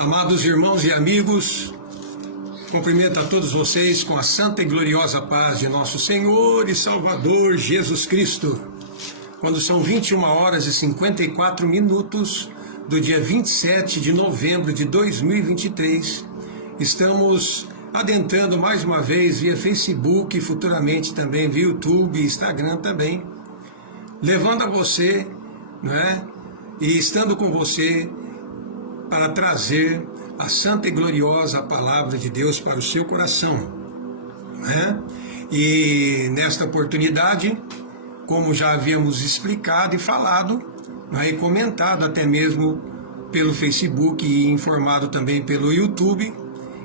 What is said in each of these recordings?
Amados irmãos e amigos, cumprimento a todos vocês com a santa e gloriosa paz de nosso Senhor e Salvador Jesus Cristo. Quando são 21 horas e 54 minutos do dia 27 de novembro de 2023, estamos adentrando mais uma vez via Facebook e futuramente também via YouTube e Instagram também, levando a você, e estando com você para trazer a santa e gloriosa palavra de Deus para o seu coração, E nesta oportunidade, como já havíamos explicado e falado, e comentado até mesmo pelo Facebook e informado também pelo YouTube,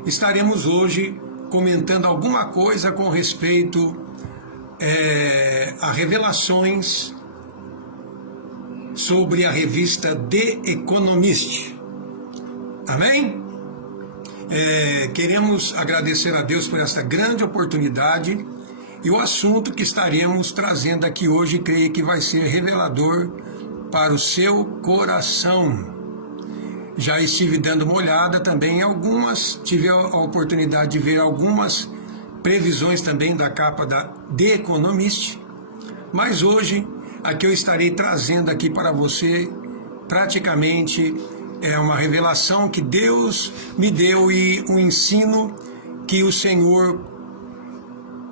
estaremos hoje comentando alguma coisa com respeito a revelações sobre a revista The Economist. Amém? Queremos agradecer a Deus por esta grande oportunidade e o assunto que estaremos trazendo aqui hoje, creio que vai ser revelador para o seu coração. Já estive dando uma olhada também em algumas, tive a oportunidade de ver algumas previsões também da capa da The Economist, mas hoje aqui eu estarei trazendo aqui para você praticamente uma revelação que Deus me deu e um ensino que o Senhor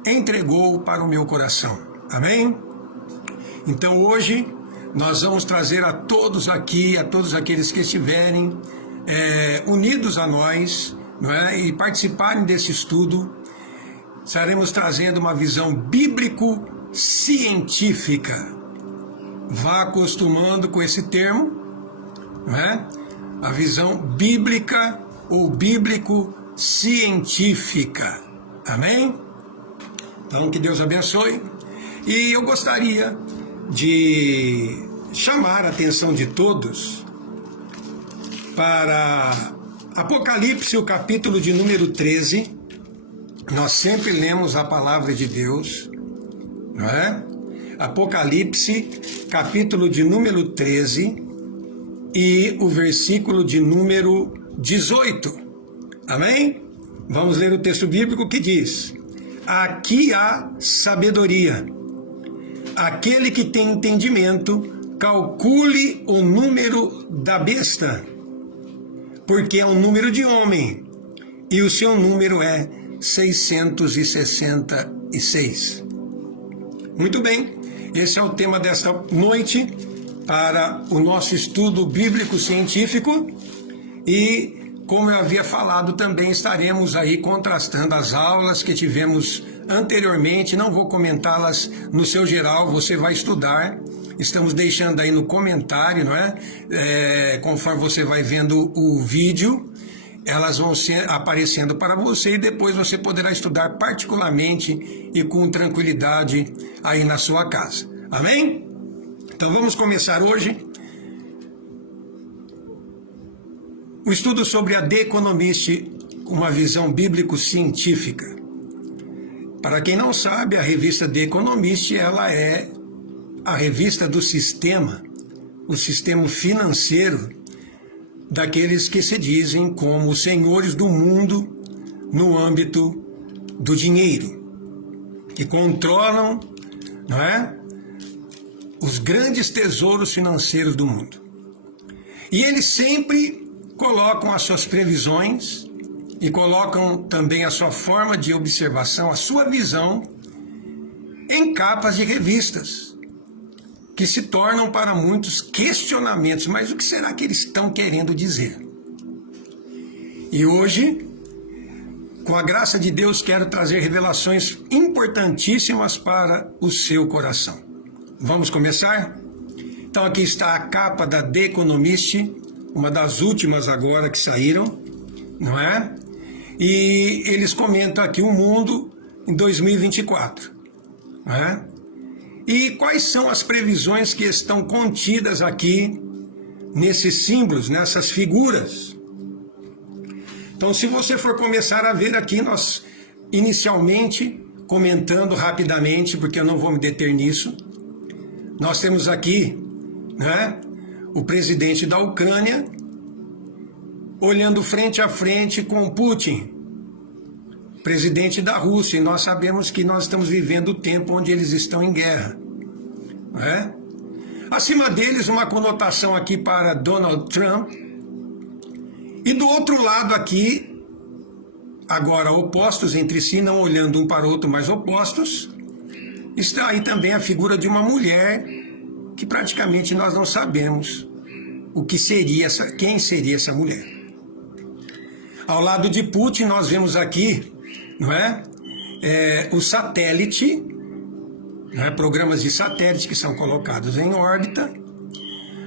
entregou para o meu coração. Amém? Então hoje nós vamos trazer a todos aqui, a todos aqueles que estiverem unidos a nós, e participarem desse estudo, estaremos trazendo uma visão bíblico-científica. Vá acostumando com esse termo, a visão bíblica ou bíblico-científica. Amém? Então, que Deus abençoe. E eu gostaria de chamar a atenção de todos para Apocalipse, o capítulo de número 13. Nós sempre lemos a palavra de Deus, Apocalipse, capítulo de número 13 e o versículo de número 18. Amém? Vamos ler o texto bíblico que diz: aqui há sabedoria. Aquele que tem entendimento, calcule o número da besta, porque é um número de homem, e o seu número é 666. Muito bem, esse é o tema desta noite para o nosso estudo bíblico-científico e, como eu havia falado, também estaremos aí contrastando as aulas que tivemos anteriormente. Não vou comentá-las no seu geral, você vai estudar. Estamos deixando aí no comentário, conforme você vai vendo o vídeo, elas vão ser aparecendo para você e depois você poderá estudar particularmente e com tranquilidade aí na sua casa. Amém? Então vamos começar hoje o estudo sobre a The Economist, uma visão bíblico-científica. Para quem não sabe, a revista The Economist, ela é a revista do sistema, o sistema financeiro daqueles que se dizem como os senhores do mundo no âmbito do dinheiro, que controlam, os grandes tesouros financeiros do mundo. E eles sempre colocam as suas previsões e colocam também a sua forma de observação, a sua visão, em capas de revistas, que se tornam para muitos questionamentos. Mas o que será que eles estão querendo dizer? E hoje, com a graça de Deus, quero trazer revelações importantíssimas para o seu coração. Vamos começar? Então aqui está a capa da The Economist, uma das últimas agora que saíram, E eles comentam aqui o mundo em 2024, E quais são as previsões que estão contidas aqui nesses símbolos, nessas figuras? Então, se você for começar a ver aqui, nós inicialmente, comentando rapidamente, porque eu não vou me deter nisso, nós temos aqui, o presidente da Ucrânia olhando frente a frente com Putin, presidente da Rússia, e nós sabemos que nós estamos vivendo o tempo onde eles estão em guerra, não é? Acima deles, uma conotação aqui para Donald Trump, e do outro lado aqui, agora opostos entre si, não olhando um para o outro, mas opostos, está aí também a figura de uma mulher que praticamente nós não sabemos o que seria quem seria essa mulher. Ao lado de Putin nós vemos aqui, não é? O satélite, não é? Programas de satélite que são colocados em órbita.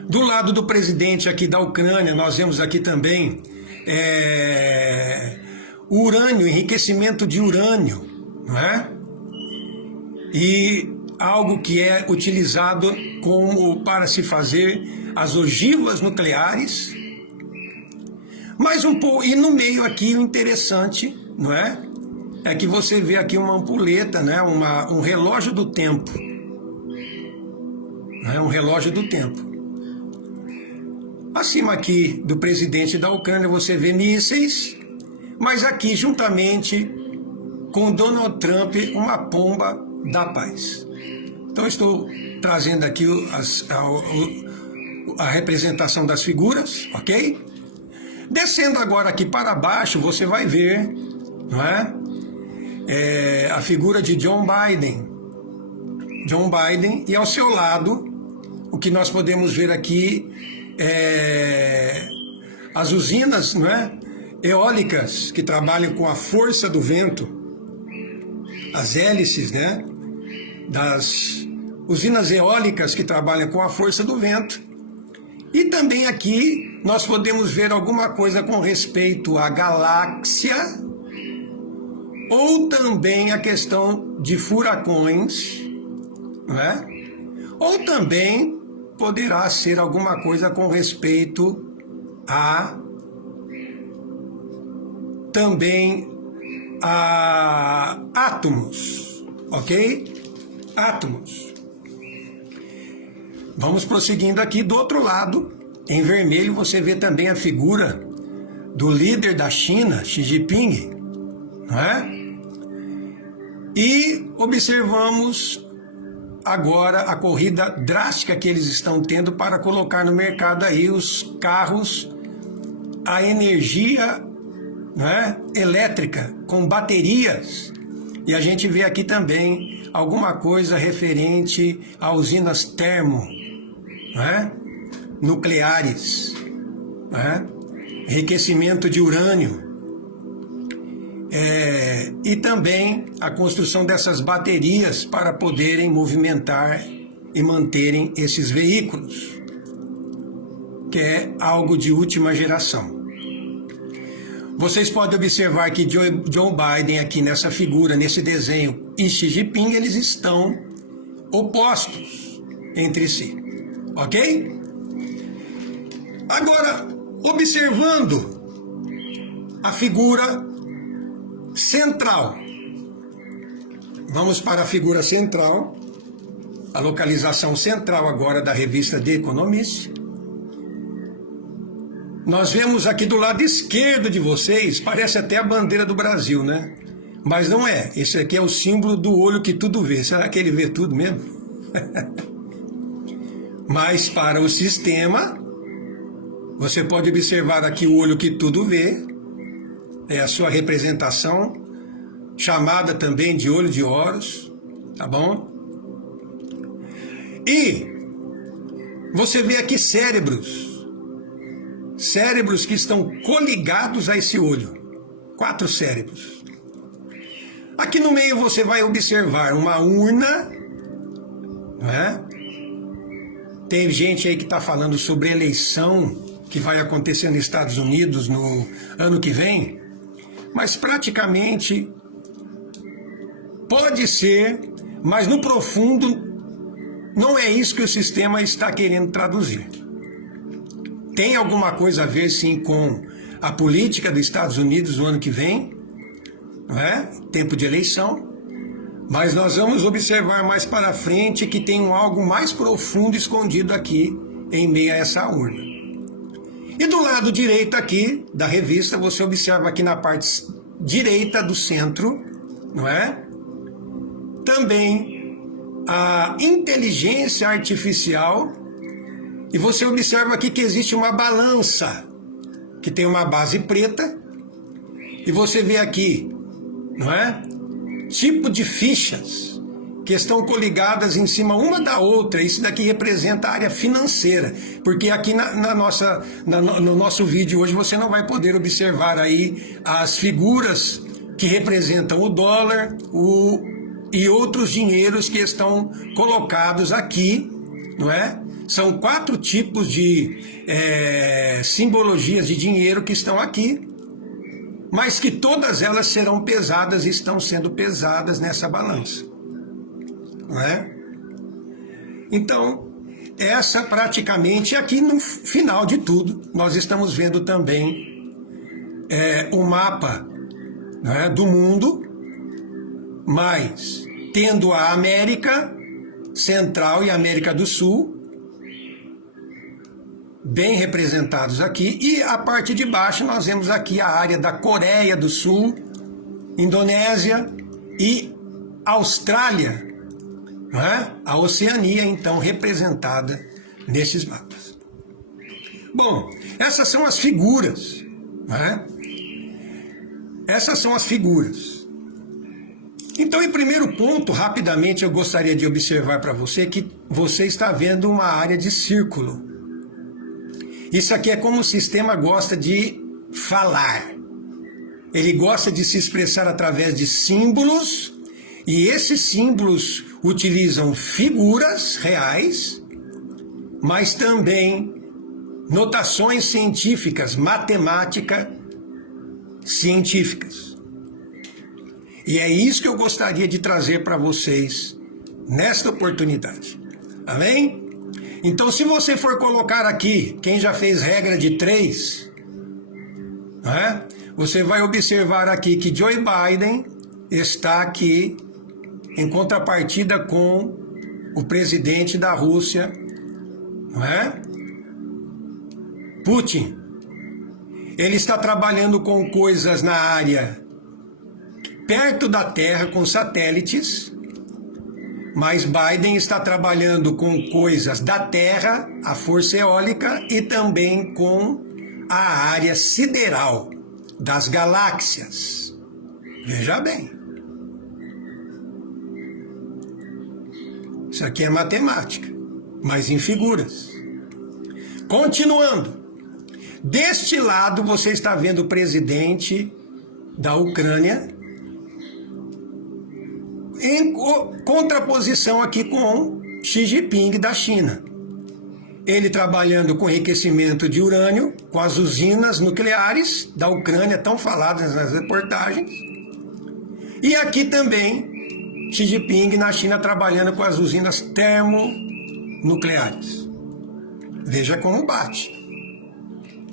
Do lado do presidente aqui da Ucrânia nós vemos aqui também urânio, enriquecimento de urânio, não é? E algo que é utilizado como para se fazer as ogivas nucleares. Mas e no meio aqui o interessante, não é? É que você vê aqui uma ampulheta, né? Um relógio do tempo. Né? Um relógio do tempo. Acima aqui do presidente da Ucrânia você vê mísseis, mas aqui juntamente com Donald Trump uma pomba da paz. Então estou trazendo aqui a representação das figuras, ok? Descendo agora aqui para baixo você vai ver, não é? A figura de John Biden. John Biden, e ao seu lado o que nós podemos ver aqui as usinas, não é? Eólicas que trabalham com a força do vento, as hélices, né? Das usinas eólicas que trabalham com a força do vento. E também aqui nós podemos ver alguma coisa com respeito à galáxia, ou também a questão de furacões, não é? Ou também poderá ser alguma coisa com respeito a também a átomos, ok? Átomos. Vamos prosseguindo aqui. Do outro lado, em vermelho, você vê também a figura do líder da China, Xi Jinping, não é? E observamos agora a corrida drástica que eles estão tendo para colocar no mercado aí os carros a energia, né, elétrica, com baterias. E a gente vê aqui também alguma coisa referente a usinas termo, né, nucleares, né, enriquecimento de urânio. E também a construção dessas baterias para poderem movimentar e manterem esses veículos, que é algo de última geração. Vocês podem observar que Joe Biden aqui nessa figura, nesse desenho, e Xi Jinping, eles estão opostos entre si, ok? Agora, observando a figura central. Vamos para a figura central, a localização central agora da revista The Economist. Nós vemos aqui do lado esquerdo de vocês, parece até a bandeira do Brasil, né? Mas não é. Esse aqui é o símbolo do olho que tudo vê. Será que ele vê tudo mesmo? Mas para o sistema, você pode observar aqui o olho que tudo vê. É a sua representação, chamada também de olho de Horus, tá bom? E você vê aqui cérebros que estão coligados a esse olho, 4 cérebros. Aqui no meio você vai observar uma urna, não é? Tem gente aí que está falando sobre eleição que vai acontecer nos Estados Unidos no ano que vem. Mas praticamente pode ser, mas no profundo não é isso que o sistema está querendo traduzir. Tem alguma coisa a ver sim com a política dos Estados Unidos no ano que vem, não é? Tempo de eleição, mas nós vamos observar mais para frente que tem algo mais profundo escondido aqui em meio a essa urna. E do lado direito aqui da revista, você observa aqui na parte direita do centro, não é? Também a inteligência artificial. E você observa aqui que existe uma balança, que tem uma base preta. E você vê aqui, não é? Tipo de fichas que estão coligadas em cima uma da outra. Isso daqui representa a área financeira, porque aqui no nosso vídeo hoje você não vai poder observar aí as figuras que representam o dólar e outros dinheiros que estão colocados aqui, não é? São 4 tipos de simbologias de dinheiro que estão aqui, mas que todas elas serão pesadas e estão sendo pesadas nessa balança. Não é? Então, essa praticamente, aqui no final de tudo, nós estamos vendo também o mapa, não é, do mundo, mas tendo a América Central e a América do Sul bem representados aqui, e a parte de baixo nós vemos aqui a área da Coreia do Sul, Indonésia e Austrália, não é? A Oceania, então, representada nesses mapas. Bom, essas são as figuras, não é? Essas são as figuras. Então, em primeiro ponto, rapidamente, eu gostaria de observar para você que você está vendo uma área de círculo. Isso aqui é como o sistema gosta de falar. Ele gosta de se expressar através de símbolos, e esses símbolos utilizam figuras reais, mas também notações científicas, matemática científicas. E é isso que eu gostaria de trazer para vocês nesta oportunidade. Amém? Então, se você for colocar aqui, quem já fez regra de 3, né, você vai observar aqui que Joe Biden está aqui em contrapartida com o presidente da Rússia, não é? Putin. Ele está trabalhando com coisas na área perto da Terra, com satélites, mas Biden está trabalhando com coisas da Terra, a força eólica, e também com a área sideral das galáxias. Veja bem. Isso aqui é matemática, mas em figuras. Continuando. Deste lado você está vendo o presidente da Ucrânia, em contraposição aqui com Xi Jinping da China. Ele trabalhando com enriquecimento de urânio, com as usinas nucleares da Ucrânia, tão faladas nas reportagens. E aqui também Xi Jinping na China trabalhando com as usinas termonucleares. Veja como bate,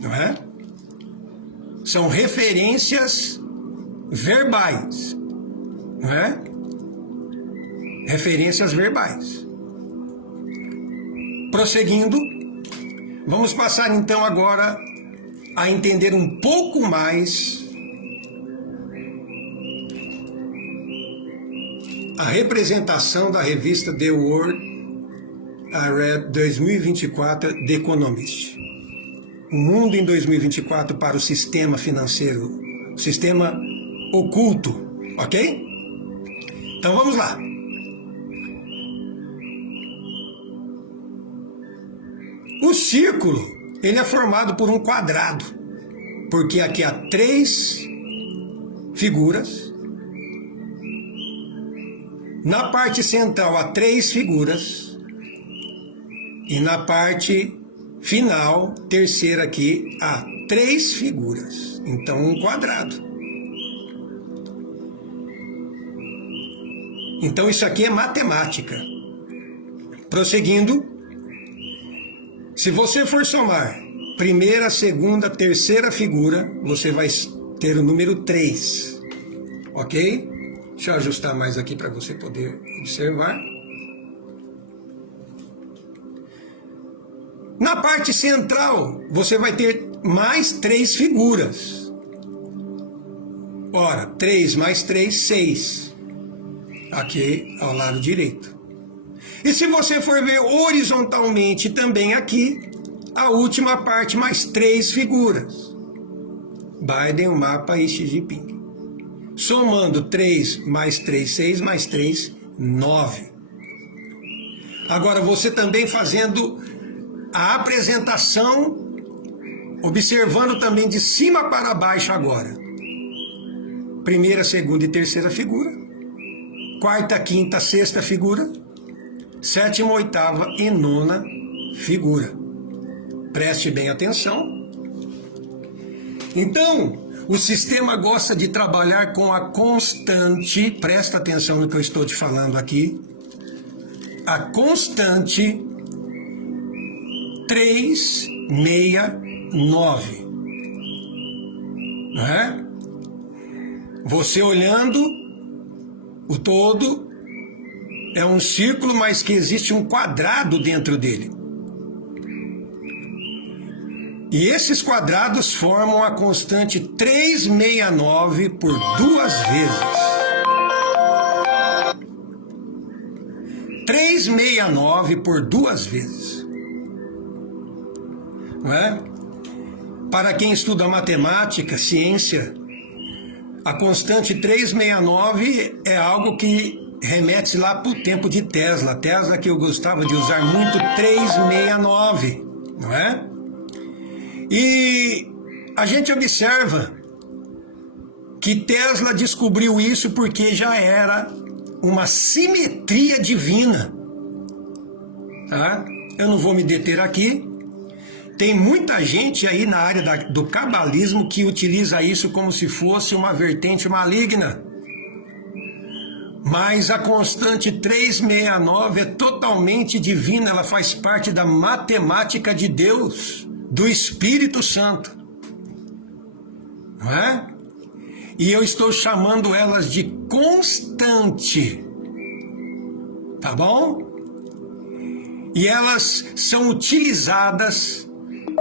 não é? São referências verbais, não é? Referências verbais. Prosseguindo, vamos passar então agora a entender um pouco mais a representação da revista The World Report 2024 The Economist. O mundo em 2024 para o sistema financeiro, o sistema oculto, ok? Então vamos lá. O círculo, ele é formado por um quadrado, porque aqui há 3 figuras. Na parte central há 3 figuras. E na parte final, terceira aqui, há 3 figuras. Então, um quadrado. Então, isso aqui é matemática. Prosseguindo. Se você for somar primeira, segunda, terceira figura, você vai ter o número 3, ok? Deixa eu ajustar mais aqui para você poder observar. Na parte central, você vai ter mais 3 figuras. Ora, 3 mais 3, 6. Aqui ao lado direito. E se você for ver horizontalmente também aqui, a última parte mais 3 figuras. Biden, o mapa e Xi Jinping. Somando 3 mais 3, 6, mais 3, 9. Agora você também fazendo a apresentação, observando também de cima para baixo agora. Primeira, segunda e terceira figura. Quarta, quinta, sexta figura. Sétima, oitava e nona figura. Preste bem atenção. Então, o sistema gosta de trabalhar com a constante, presta atenção no que eu estou te falando aqui, a constante 369. Não é? Você olhando o todo, é um círculo, mas que existe um quadrado dentro dele. E esses quadrados formam a constante 369 por 2 vezes. 369 por 2 vezes. Não é? Para quem estuda matemática, ciência, a constante 369 é algo que remete lá para o tempo de Tesla. Tesla, que eu gostava de usar muito, 369, não é? E a gente observa que Tesla descobriu isso porque já era uma simetria divina. Tá? Eu não vou me deter aqui. Tem muita gente aí na área do cabalismo que utiliza isso como se fosse uma vertente maligna. Mas a constante 369 é totalmente divina, ela faz parte da matemática de Deus, do Espírito Santo. Não é? E eu estou chamando elas de constante. Tá bom? E elas são utilizadas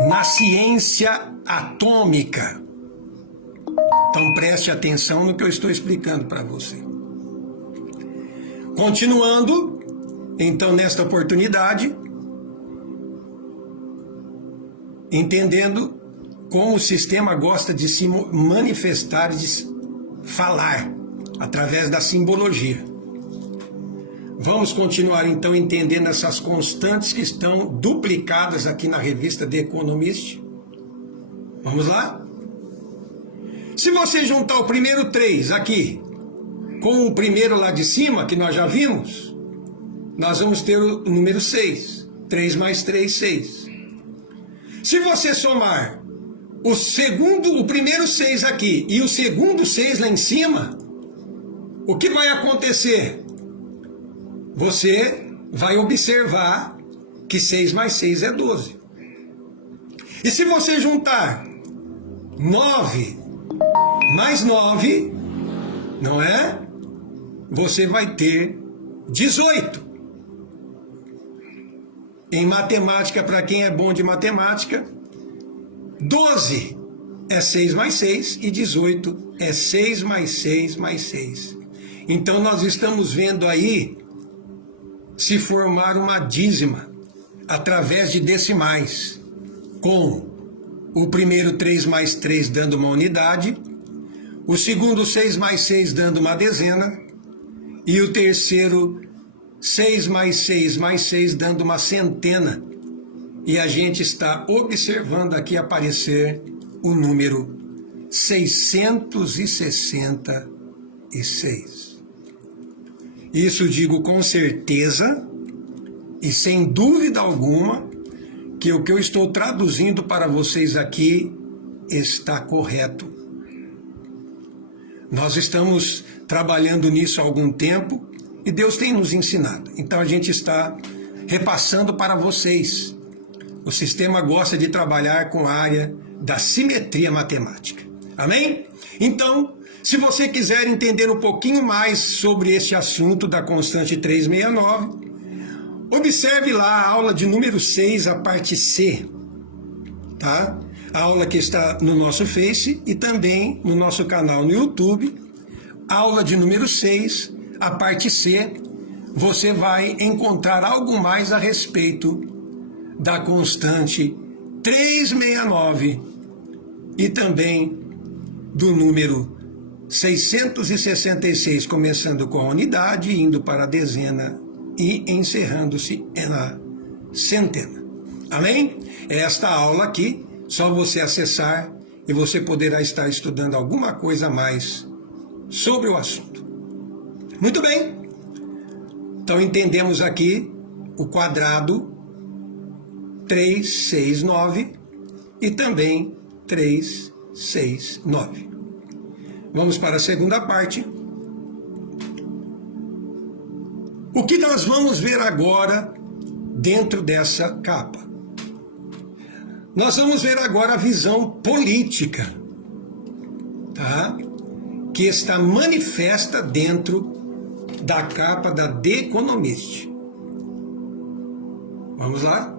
na ciência atômica. Então preste atenção no que eu estou explicando para você. Continuando, então, nesta oportunidade, entendendo como o sistema gosta de se manifestar, de falar, através da simbologia. Vamos continuar, então, entendendo essas constantes que estão duplicadas aqui na revista The Economist. Vamos lá? Se você juntar o primeiro 3 aqui, com o primeiro lá de cima, que nós já vimos, nós vamos ter o número 6. 3 mais 3, 6. Se você somar o primeiro 6 aqui e o segundo 6 lá em cima, o que vai acontecer? Você vai observar que 6 mais 6 é 12. E se você juntar 9 mais 9, não é? Você vai ter 18. Em matemática, para quem é bom de matemática, 12 é 6 mais 6 e 18 é 6 mais 6 mais 6. Então nós estamos vendo aí se formar uma dízima através de decimais, com o primeiro 3 mais 3 dando uma unidade, o segundo 6 mais 6 dando uma dezena, e o terceiro 6 mais 6 mais 6 dando uma centena. E a gente está observando aqui aparecer o número 666. Isso digo com certeza e sem dúvida alguma que o que eu estou traduzindo para vocês aqui está correto. Nós estamos trabalhando nisso há algum tempo e Deus tem nos ensinado. Então a gente está repassando para vocês. O sistema gosta de trabalhar com a área da simetria matemática. Amém? Então, se você quiser entender um pouquinho mais sobre esse assunto da constante 369, observe lá a aula de número 6, a parte C. Tá? A aula que está no nosso Face e também no nosso canal no YouTube. Aula de número 6, a parte C. Você vai encontrar algo mais a respeito da constante 369 e também do número 666, começando com a unidade, indo para a dezena e encerrando-se na centena. Amém? Esta aula aqui, só você acessar e você poderá estar estudando alguma coisa a mais sobre o assunto. Muito bem. Então entendemos aqui o quadrado 369 e também 369. Vamos para a segunda parte. O que nós vamos ver agora dentro dessa capa? Nós vamos ver agora a visão política, tá? Que está manifesta dentro da capa da The Economist. Vamos lá?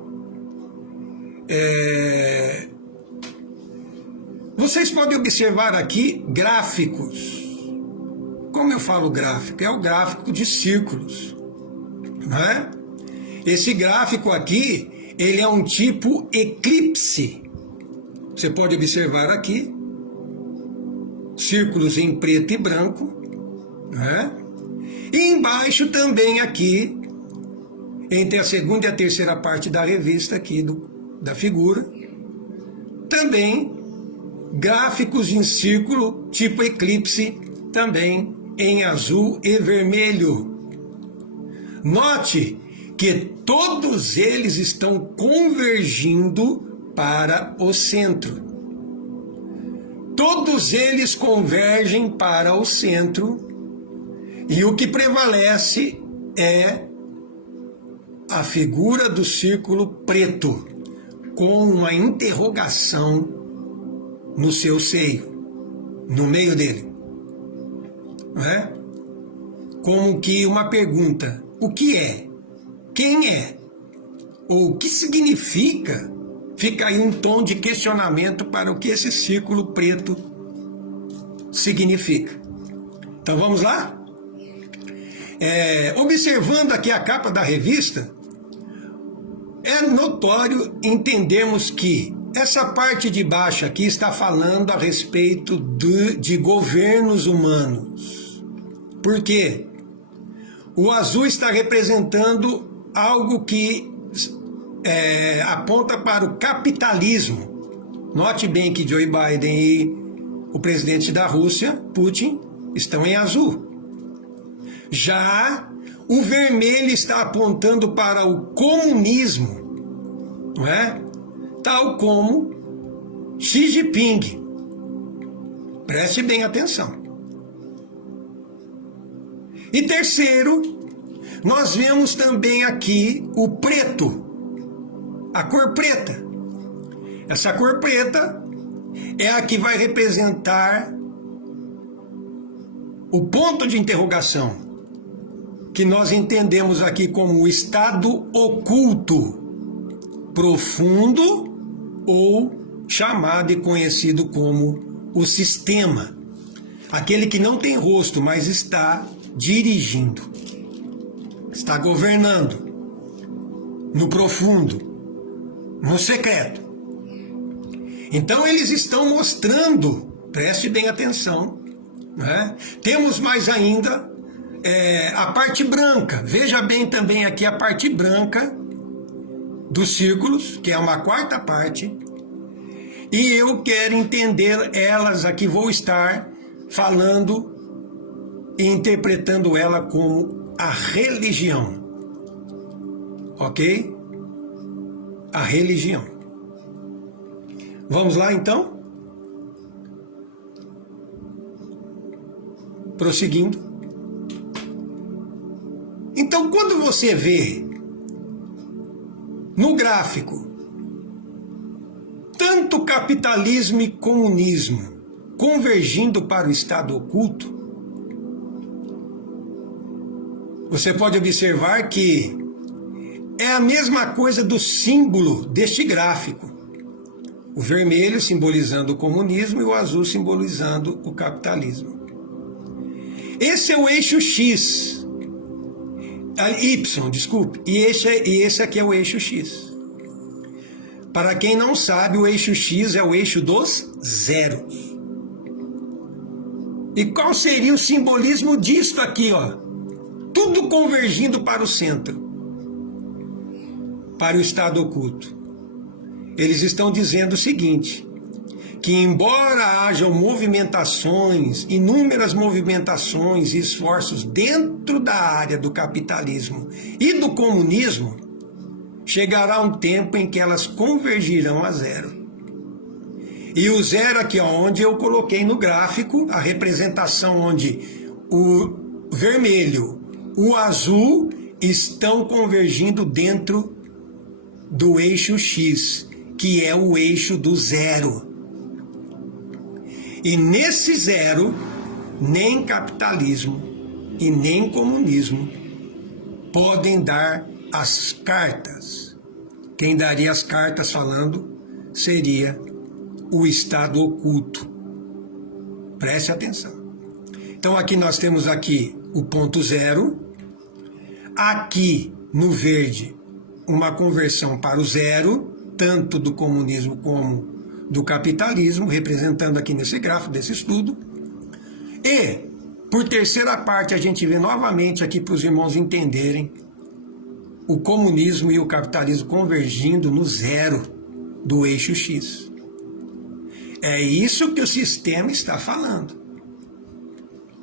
Vocês podem observar aqui gráficos. Como eu falo gráfico? É o gráfico de círculos, não é? Esse gráfico aqui, ele é um tipo eclipse. Você pode observar aqui círculos em preto e branco, né? E embaixo também aqui, entre a segunda e a terceira parte da revista aqui da figura, também gráficos em círculo tipo eclipse, também em azul e vermelho. Note que todos eles estão convergindo para o centro. Todos eles convergem para o centro e o que prevalece é a figura do círculo preto com uma interrogação no seu seio, no meio dele. Não é? Como que uma pergunta: o que é? Quem é? Ou o que significa? Fica aí um tom de questionamento para o que esse círculo preto significa. Então vamos lá? Observando aqui a capa da revista, é notório entendermos que essa parte de baixo aqui está falando a respeito de governos humanos. Por quê? O azul está representando algo que aponta para o capitalismo. Note bem que Joe Biden e o presidente da Rússia, Putin, estão em azul. Já o vermelho está apontando para o comunismo, não é? Tal como Xi Jinping. Preste bem atenção. E terceiro, nós vemos também aqui o preto, a cor preta. Essa cor preta é a que vai representar o ponto de interrogação, que nós entendemos aqui como o estado oculto, profundo ou chamado e conhecido como o sistema. Aquele que não tem rosto, mas está dirigindo, está governando no profundo, no secreto. Então eles estão mostrando, preste bem atenção, né? Temos mais ainda a parte branca. Veja bem também aqui a parte branca dos círculos, que é uma quarta parte, e eu quero entender elas aqui, vou estar falando e interpretando ela como a religião, ok? A religião. Vamos lá então? Prosseguindo. Então, quando você vê no gráfico tanto capitalismo e comunismo convergindo para o estado oculto, você pode observar que é a mesma coisa do símbolo deste gráfico. O vermelho simbolizando o comunismo e o azul simbolizando o capitalismo. Esse é o eixo X. Y, desculpe. E esse aqui é o eixo X. Para quem não sabe, o eixo X é o eixo dos zeros. E qual seria o simbolismo disto aqui, ó? Tudo convergindo para o centro, para o estado oculto. Eles estão dizendo o seguinte, que embora hajam movimentações, inúmeras movimentações e esforços dentro da área do capitalismo e do comunismo, chegará um tempo em que elas convergirão a zero. E o zero aqui, ó, onde eu coloquei no gráfico a representação onde o vermelho, o azul estão convergindo dentro do eixo X, que é o eixo do zero. E nesse zero, nem capitalismo e nem comunismo podem dar as cartas. Quem daria as cartas falando seria o estado oculto. Preste atenção. Então aqui nós temos aqui o ponto zero, aqui no verde uma conversão para o zero, tanto do comunismo como do capitalismo, representando aqui nesse gráfico desse estudo. E, por terceira parte, a gente vê novamente aqui para os irmãos entenderem o comunismo e o capitalismo convergindo no zero do eixo X. É isso que o sistema está falando.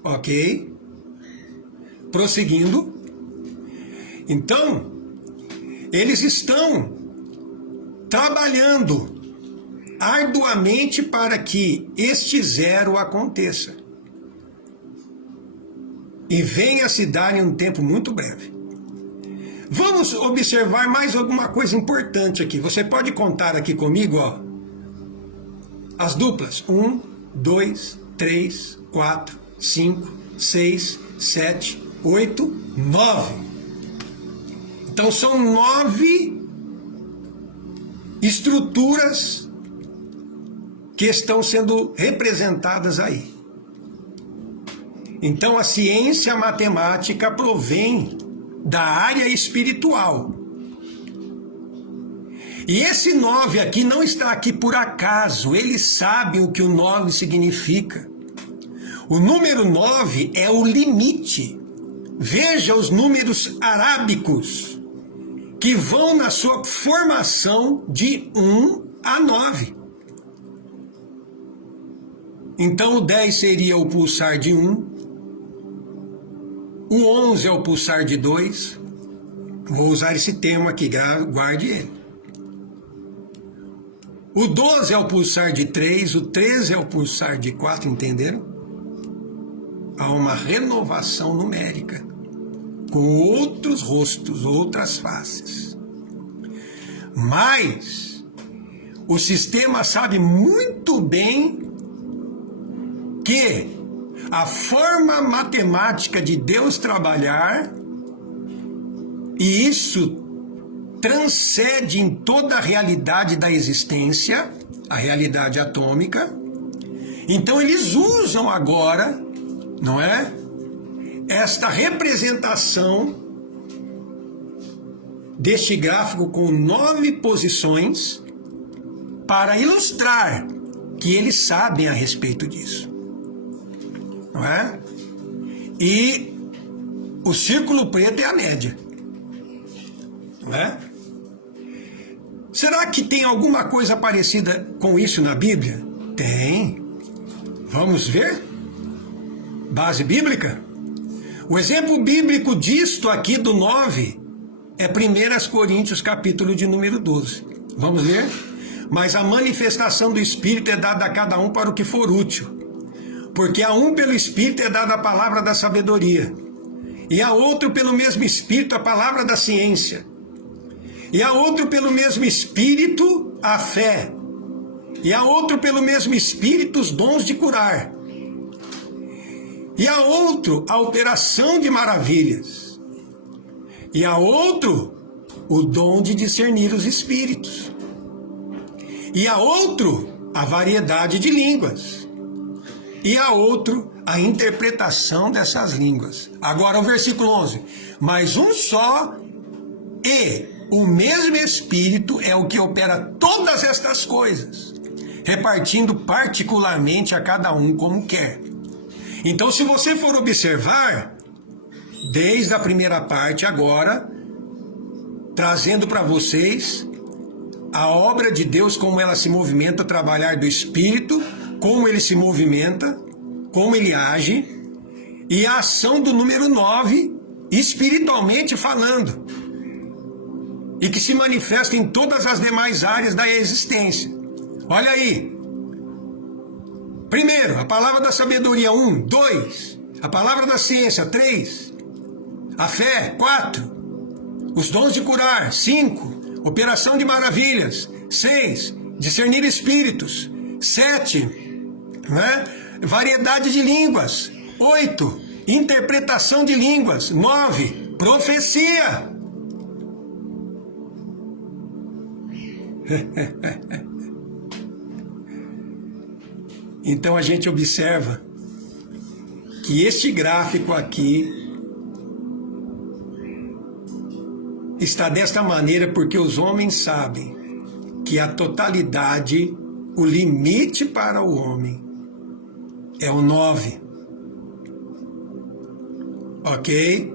Ok? Prosseguindo. Então, eles estão trabalhando arduamente para que este zero aconteça. E venha a se dar em um tempo muito breve. Vamos observar mais alguma coisa importante aqui. Você pode contar aqui comigo, ó, as duplas. 1, 2, 3, 4, 5, 6, 7, 8, 9. Então são 9 estruturas que estão sendo representadas aí. Então a ciência matemática provém da área espiritual. E esse 9 aqui não está aqui por acaso, ele sabe o que o 9 significa. O número 9 é o limite. Veja os números arábicos que vão na sua formação de 1 a 9. Então o 10 seria o pulsar de 1, o 11 é o pulsar de 2, vou usar esse termo aqui, guarde ele. O 12 é o pulsar de 3, o 13 é o pulsar de 4, entenderam? Há uma renovação numérica, com outros rostos, outras faces. Mas o sistema sabe muito bem que a forma matemática de Deus trabalhar, e isso transcende em toda a realidade da existência, a realidade atômica. Então eles usam agora, não é? Esta representação deste gráfico com 9 posições para ilustrar que eles sabem a respeito disso. Não é? E o círculo preto é a média. Não é? Será que tem alguma coisa parecida com isso na Bíblia? Tem. Vamos ver? Base bíblica? O exemplo bíblico disto aqui do 9 é 1 Coríntios capítulo de número 12. Vamos ler? Mas a manifestação do Espírito é dada a cada um para o que for útil. Porque a um pelo Espírito é dada a palavra da sabedoria, e a outro pelo mesmo Espírito a palavra da ciência, e a outro pelo mesmo Espírito a fé, e a outro pelo mesmo Espírito os dons de curar, e a outro a operação de maravilhas, e a outro o dom de discernir os espíritos, E a outro, a variedade de línguas. E a outro, a interpretação dessas línguas. Agora o versículo 11. Mas um só e o mesmo Espírito é o que opera todas estas coisas, repartindo particularmente a cada um como quer. Então, se você for observar, desde a primeira parte agora, trazendo para vocês a obra de Deus, como ela se movimenta, o trabalhar do Espírito, como ele se movimenta, como ele age, e a ação do número 9, espiritualmente falando, e que se manifesta em todas as demais áreas da existência. Olha aí. Primeiro, a palavra da sabedoria, 1. 2. A palavra da ciência, 3. A fé, 4. Os dons de curar, 5. Operação de maravilhas, 6. Discernir espíritos, 7. Né? Variedade de línguas, 8. Interpretação de línguas, 9. Profecia. Então a gente observa que este gráfico aqui está desta maneira porque os homens sabem que a totalidade, o limite para o homem é o 9. Ok?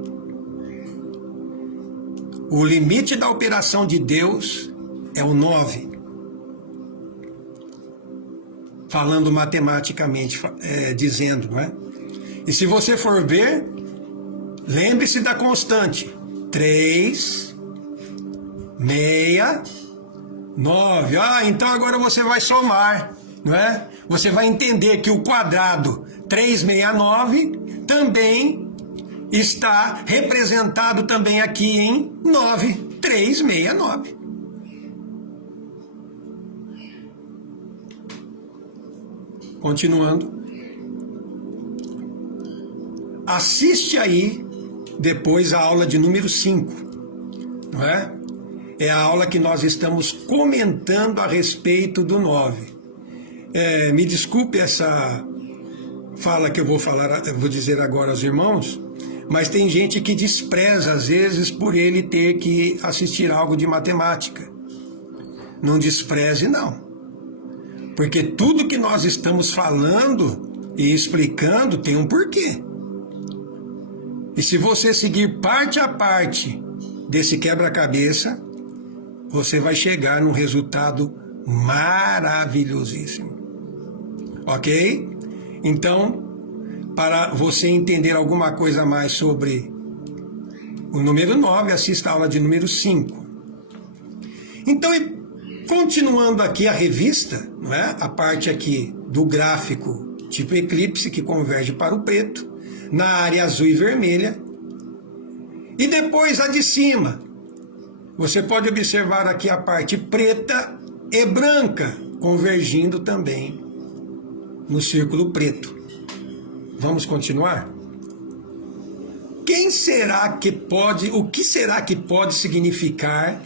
O limite da operação de Deus é o 9. Falando matematicamente, dizendo, não é? E se você for ver, lembre-se da constante. 3, 6, 9. Então agora você vai somar, não é? Você vai entender que o quadrado 369 também está representado também aqui em 9. 369. Continuando. Assiste aí depois a aula de número 5, não é? É a aula que nós estamos comentando a respeito do 9. Me desculpe essa fala que eu vou dizer agora aos irmãos, mas tem gente que despreza às vezes por ele ter que assistir algo de matemática. Não despreze, não. Porque tudo que nós estamos falando e explicando tem um porquê. E se você seguir parte a parte desse quebra-cabeça, você vai chegar num resultado maravilhosíssimo. Ok? Então, para você entender alguma coisa a mais sobre o número 9, assista a aula de número 5. Então, continuando aqui a revista, não é? A parte aqui do gráfico tipo eclipse que converge para o preto, na área azul e vermelha, e depois a de cima. Você pode observar aqui a parte preta e branca, convergindo também no círculo preto. Vamos continuar? O que será que pode significar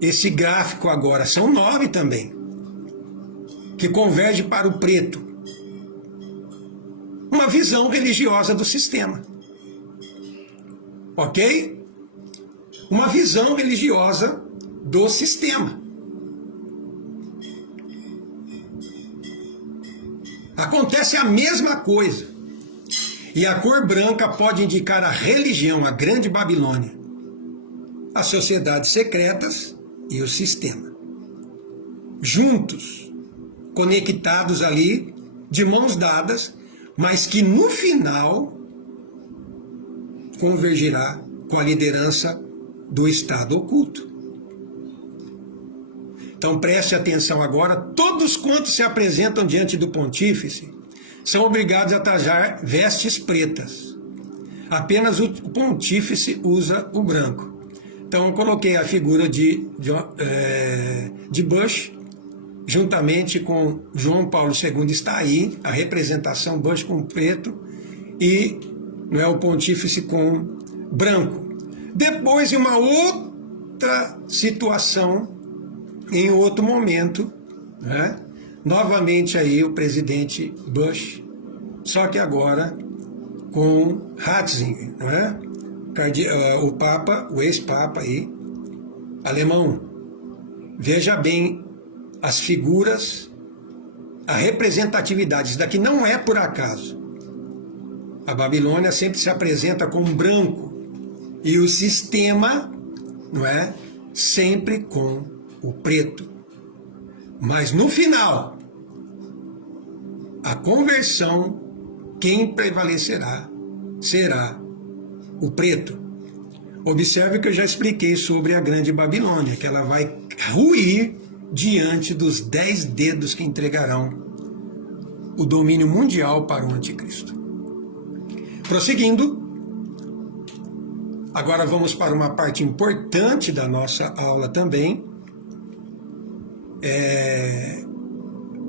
esse gráfico agora? São 9 também, que converge para o preto. Uma visão religiosa do sistema. Ok? Uma visão religiosa do sistema. Acontece a mesma coisa. E a cor branca pode indicar a religião, a grande Babilônia, as sociedades secretas e o sistema. Juntos, conectados ali, de mãos dadas, mas que no final convergirá com a liderança do Estado oculto. Então preste atenção agora, todos quantos se apresentam diante do pontífice são obrigados a trajar vestes pretas. Apenas o pontífice usa o branco. Então eu coloquei a figura de Bush, juntamente com João Paulo II, está aí, a representação Bush com preto e o pontífice com branco. Depois, em uma outra situação, em outro momento, né? Novamente aí o presidente Bush, só que agora com Ratzinger, né? O Papa, o ex-Papa aí, alemão. Veja bem as figuras, a representatividade. Isso daqui não é por acaso. A Babilônia sempre se apresenta como branco e o sistema, não é, sempre com o preto. Mas no final, a conversão, quem prevalecerá será o preto. Observe que eu já expliquei sobre a Grande Babilônia, que ela vai ruir diante dos 10 dedos que entregarão o domínio mundial para o anticristo. Prosseguindo, agora vamos para uma parte importante da nossa aula também.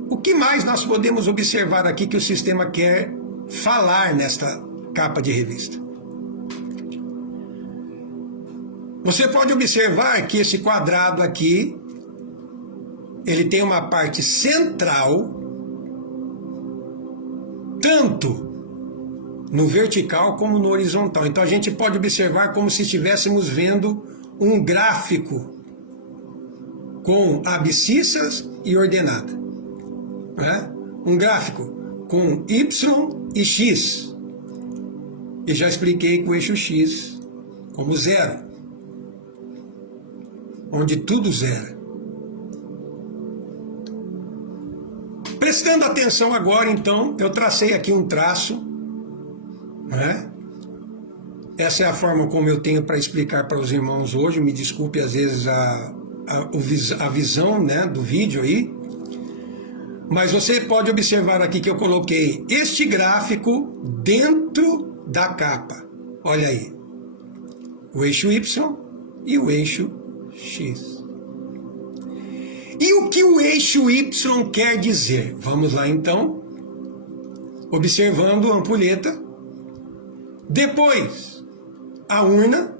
O que mais nós podemos observar aqui que o sistema quer falar nesta capa de revista? Você pode observar que esse quadrado aqui, ele tem uma parte central, tanto no vertical como no horizontal. Então a gente pode observar como se estivéssemos vendo um gráfico com abscissas e ordenada, né? Um gráfico com Y e X. E já expliquei com o eixo X como zero, onde tudo zera. Prestando atenção agora, então, eu tracei aqui um traço, né? Essa é a forma como eu tenho para explicar para os irmãos hoje. Me desculpe às vezes a visão, né, do vídeo aí, mas você pode observar aqui que eu coloquei este gráfico dentro da capa. Olha aí, o eixo Y e o eixo X. E o que o eixo Y quer dizer? Vamos lá então, observando a ampulheta, depois a urna,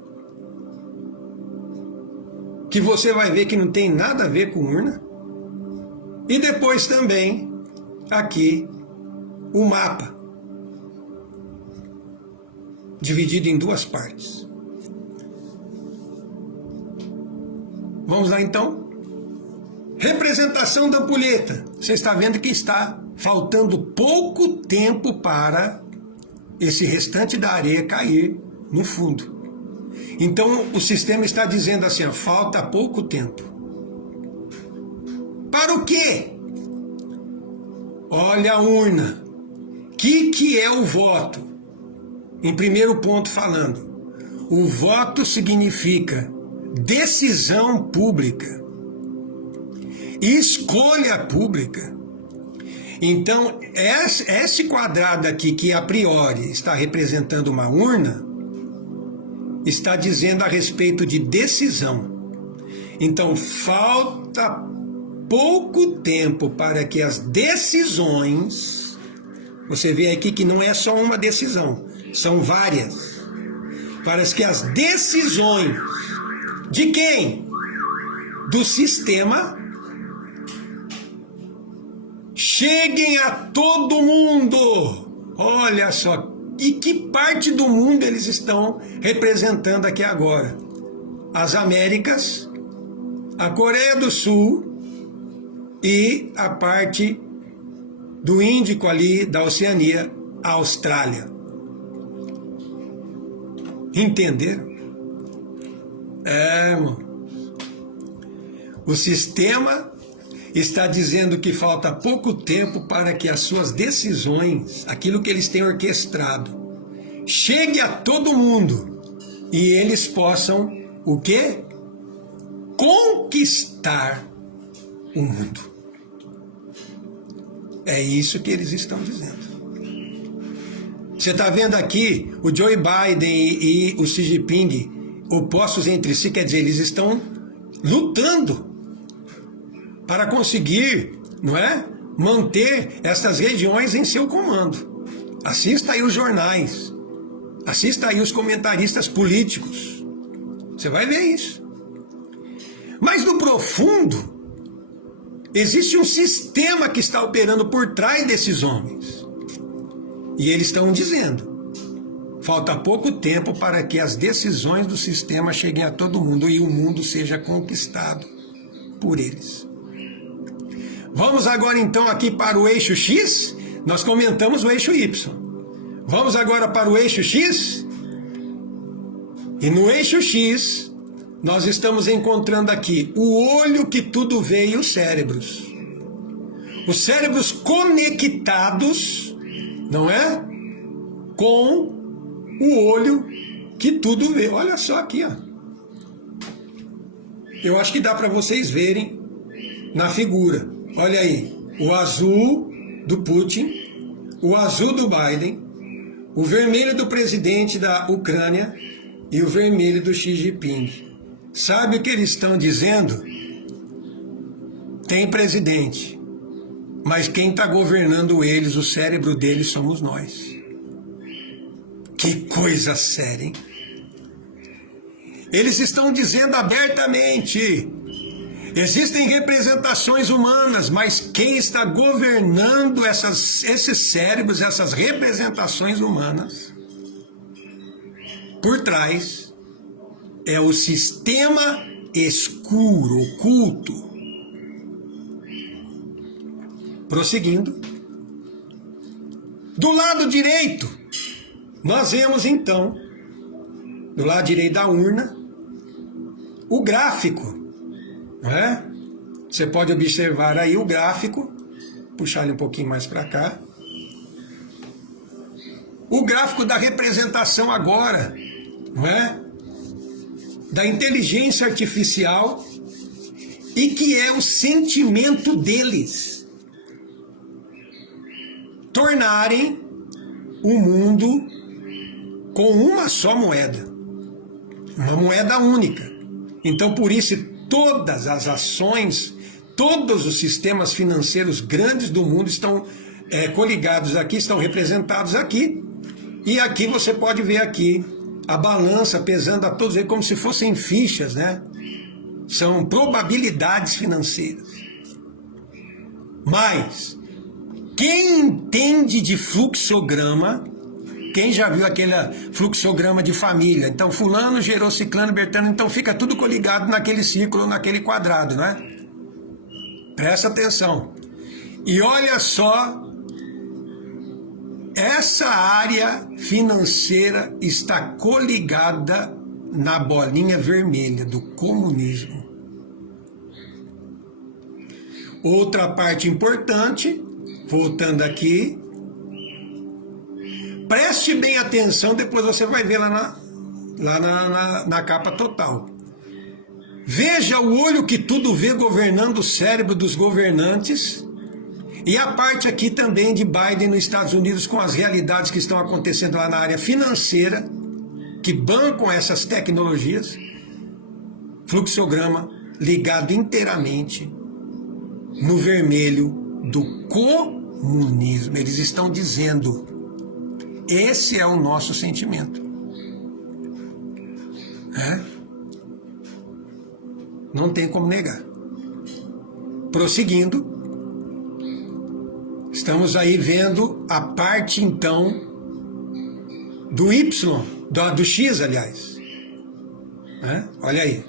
que você vai ver que não tem nada a ver com urna, e depois também aqui o mapa, dividido em duas partes. Vamos lá então. Representação da ampulheta. Você está vendo que está faltando pouco tempo para esse restante da areia cair no fundo. Então o sistema está dizendo assim, ó, falta pouco tempo. Para o quê? Olha a urna. Que é o voto? Em primeiro ponto falando, o voto significa decisão pública, escolha pública. Então, esse quadrado aqui, que a priori está representando uma urna, está dizendo a respeito de decisão. Então, falta pouco tempo para que as decisões, você vê aqui que não é só uma decisão, são várias, para que as decisões de quem? Do sistema cheguem a todo mundo. Olha só, e que parte do mundo eles estão representando aqui agora? As Américas, a Coreia do Sul e a parte do Índico ali, da Oceania, a Austrália. Entenderam? Irmão. O sistema está dizendo que falta pouco tempo para que as suas decisões, aquilo que eles têm orquestrado, chegue a todo mundo e eles possam, o quê? Conquistar o mundo. É isso que eles estão dizendo. Você está vendo aqui o Joe Biden e o Xi Jinping opostos entre si, quer dizer, eles estão lutando para conseguir, não é, manter essas regiões em seu comando. Assista aí os jornais, assista aí os comentaristas políticos, você vai ver isso. Mas no profundo, Existe um sistema que está operando por trás desses homens. E eles estão dizendo: falta pouco tempo para que as decisões do sistema cheguem a todo mundo e o mundo seja conquistado por eles. Vamos agora então aqui para o eixo X. Nós comentamos o eixo Y. Vamos agora para o eixo X. E no eixo X, nós estamos encontrando aqui o olho que tudo vê e os cérebros. Os cérebros conectados, não é? Com o olho que tudo vê. Olha só aqui, ó. Eu acho que dá para vocês verem na figura. Olha aí, o azul do Putin, o azul do Biden, o vermelho do presidente da Ucrânia e o vermelho do Xi Jinping. Sabe o que eles estão dizendo? Tem presidente, mas quem está governando eles, o cérebro deles, somos nós. Que coisa séria, hein? Eles estão dizendo abertamente: existem representações humanas, mas quem está governando esses cérebros, essas representações humanas, por trás, é o sistema escuro, oculto. Prosseguindo. Do lado direito, nós vemos então, do lado direito da urna, o gráfico. Não é? Você pode observar aí o gráfico, puxar ele um pouquinho mais para cá. O gráfico da representação agora, não é? Da inteligência artificial, e que é o sentimento deles tornarem o mundo com uma só moeda, uma moeda única. Então, por isso, todas as ações, todos os sistemas financeiros grandes do mundo estão coligados aqui, estão representados aqui. E aqui você pode ver aqui a balança pesando a todos eles como se fossem fichas, né? São probabilidades financeiras. Mas quem entende de fluxograma, quem já viu aquele fluxograma de família? Então fulano gerou ciclano, bertano, então fica tudo coligado naquele círculo, naquele quadrado, não é? Presta atenção. E olha só, essa área financeira está coligada na bolinha vermelha do comunismo. Outra parte importante, voltando aqui, preste bem atenção, depois você vai ver lá na capa total. Veja o olho que tudo vê governando o cérebro dos governantes, e a parte aqui também de Biden nos Estados Unidos, com as realidades que estão acontecendo lá na área financeira, que bancam essas tecnologias. Fluxograma ligado inteiramente no vermelho do comunismo. Eles estão dizendo: esse é o nosso sentimento. Não tem como negar. Prosseguindo, estamos aí vendo a parte então do Y, do X, aliás. Olha aí.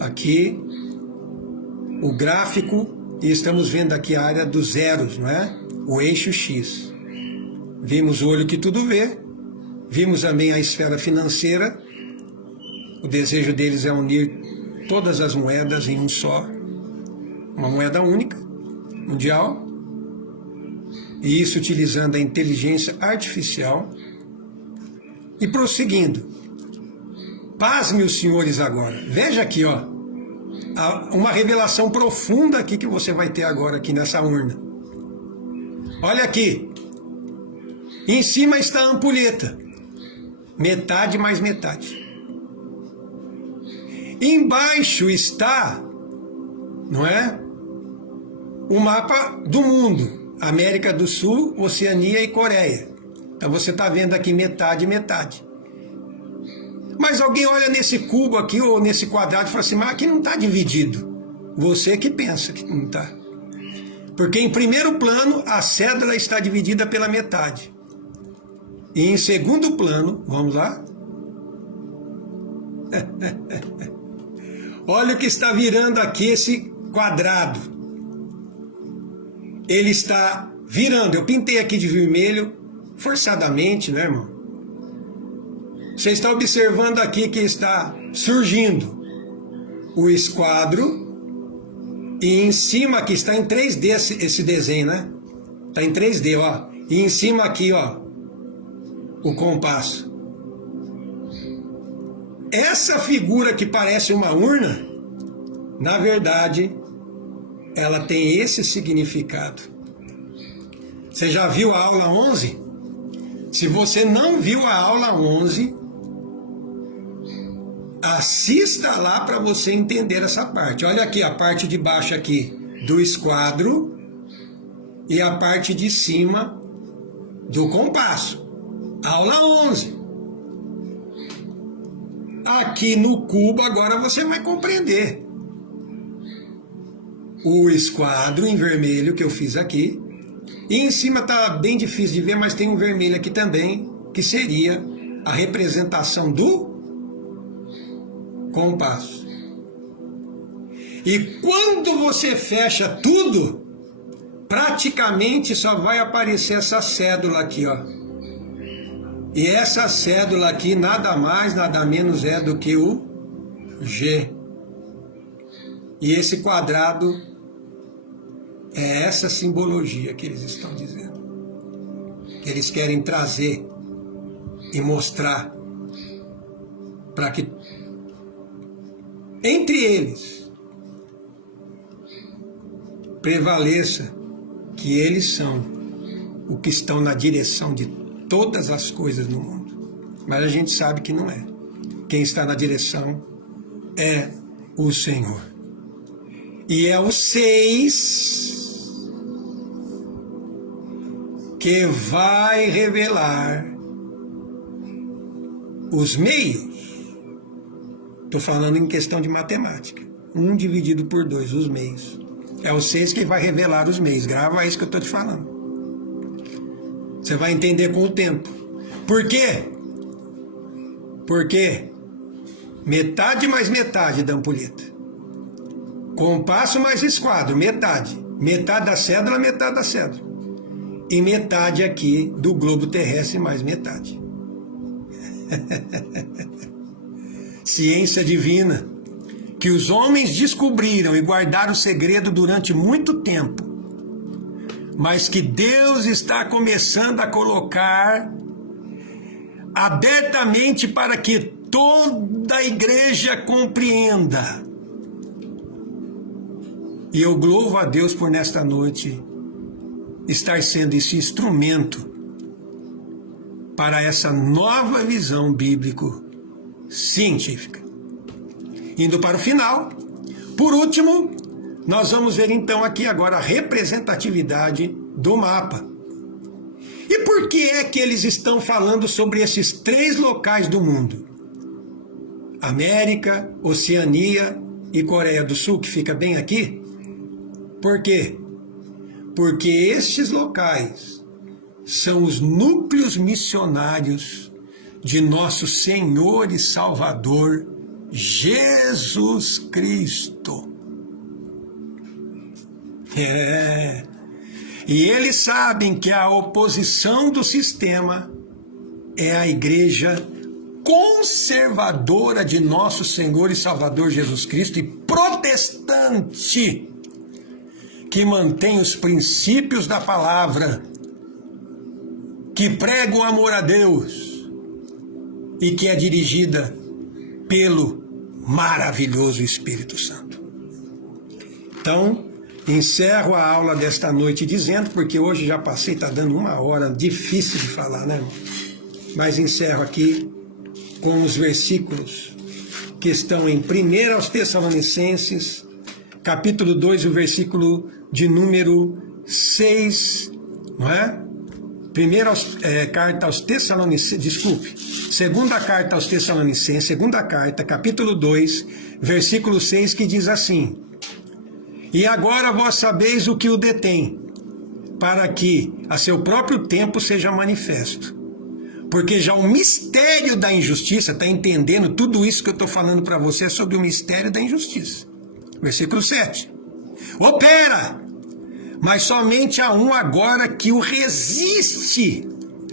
Aqui o gráfico, e estamos vendo aqui a área dos zeros, não é? O eixo X. Vimos o olho que tudo vê, vimos também a esfera financeira. O desejo deles é unir todas as moedas em um só, uma moeda única, mundial, e isso utilizando a inteligência artificial. E prosseguindo, pasme os senhores agora, veja aqui, ó, uma revelação profunda aqui que você vai ter agora aqui nessa urna. Olha aqui, em cima está a ampulheta, metade mais metade. Embaixo está, não é, o mapa do mundo, América do Sul, Oceania e Coreia. Então você está vendo aqui metade, metade. Mas alguém olha nesse cubo aqui, ou nesse quadrado, e fala assim: mas aqui não está dividido. Você que pensa que não está. Porque em primeiro plano, a cédula está dividida pela metade. E em segundo plano, vamos lá? Olha o que está virando aqui esse quadrado. Ele está virando. Eu pintei aqui de vermelho, forçadamente, né, irmão? Você está observando aqui que está surgindo o esquadro. E em cima aqui está em 3D esse desenho, né? Está em 3D, ó. E em cima aqui, ó, o compasso. Essa figura que parece uma urna, na verdade, ela tem esse significado. Você já viu a aula 11? Se você não viu a aula 11, assista lá para você entender essa parte. Olha aqui a parte de baixo aqui do esquadro e a parte de cima do compasso. Aula 11. Aqui no cubo agora você vai compreender. O esquadro em vermelho que eu fiz aqui. E em cima tá bem difícil de ver, mas tem um vermelho aqui também, que seria a representação do compasso. E quando você fecha tudo, praticamente só vai aparecer essa cédula aqui, ó. E essa cédula aqui nada mais, nada menos é do que o G. E esse quadrado é essa simbologia que eles estão dizendo. Que eles querem trazer e mostrar para que entre eles prevaleça que eles são o que estão na direção de todas as coisas no mundo. Mas a gente sabe que não é. Quem está na direção é o Senhor. E é o 6 que vai revelar os meios. Estou falando em questão de matemática. 1 dividido por 2, os meios. É o 6 que vai revelar os meios. Grava isso que eu estou te falando. Você vai entender com o tempo. Por quê? Porque metade mais metade da ampulheta. Compasso mais esquadro, metade. Metade da cédula, metade da cédula. E metade aqui do globo terrestre mais metade. Ciência divina. Que os homens descobriram e guardaram o segredo durante muito tempo. Mas que Deus está começando a colocar abertamente para que toda a igreja compreenda. E eu louvo a Deus por nesta noite estar sendo esse instrumento para essa nova visão bíblico-científica. Indo para o final, por último, nós vamos ver então aqui agora a representatividade do mapa. E por que é que eles estão falando sobre esses 3 locais do mundo? América, Oceania e Coreia do Sul, que fica bem aqui? Por quê? Porque estes locais são os núcleos missionários de nosso Senhor e Salvador Jesus Cristo. E eles sabem que a oposição do sistema é a igreja conservadora de nosso Senhor e Salvador Jesus Cristo e protestante, que mantém os princípios da palavra, que prega o amor a Deus e que é dirigida pelo maravilhoso Espírito Santo. Então, encerro a aula desta noite dizendo, porque hoje já passei, está dando 1 hora, difícil de falar, né, irmão? Mas encerro aqui com os versículos que estão em 1 aos Tessalonicenses, capítulo 2, o versículo de número 6, não é? Carta aos Tessalonicenses, desculpe, segunda carta aos Tessalonicenses, segunda carta, capítulo 2, versículo 6, que diz assim: E agora vós sabeis o que o detém, para que a seu próprio tempo seja manifesto. Porque já o mistério da injustiça, está entendendo tudo isso que eu estou falando para você sobre o mistério da injustiça. Versículo 7. Opera, mas somente há um agora que o resiste,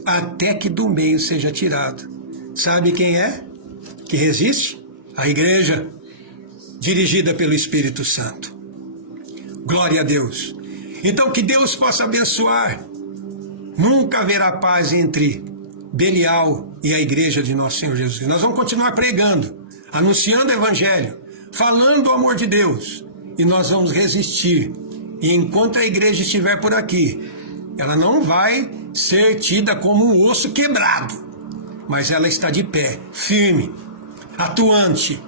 até que do meio seja tirado. Sabe quem é que resiste? A igreja, dirigida pelo Espírito Santo. Glória a Deus. Então que Deus possa abençoar. Nunca haverá paz entre Belial e a igreja de nosso Senhor Jesus. Nós vamos continuar pregando, anunciando o evangelho, falando o amor de Deus, e nós vamos resistir. E enquanto a igreja estiver por aqui, ela não vai ser tida como um osso quebrado, mas ela está de pé, firme, atuante,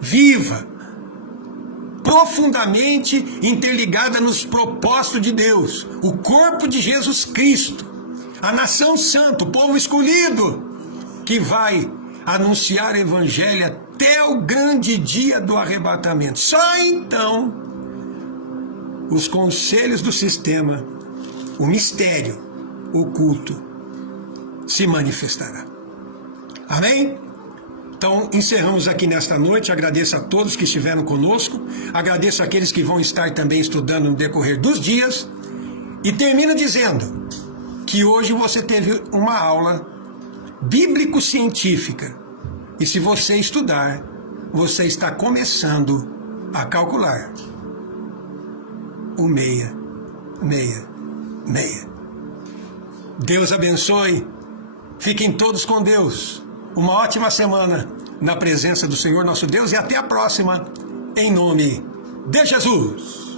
viva, profundamente interligada nos propósitos de Deus, o corpo de Jesus Cristo, a nação santa, o povo escolhido, que vai anunciar o evangelho até o grande dia do arrebatamento. Só então os conselhos do sistema, o mistério oculto se manifestará. Amém? Então, encerramos aqui nesta noite. Agradeço a todos que estiveram conosco. Agradeço àqueles que vão estar também estudando no decorrer dos dias. E termino dizendo que hoje você teve uma aula bíblico-científica. E se você estudar, você está começando a calcular o 666. Deus abençoe. Fiquem todos com Deus. Uma ótima semana na presença do Senhor nosso Deus e até a próxima, em nome de Jesus.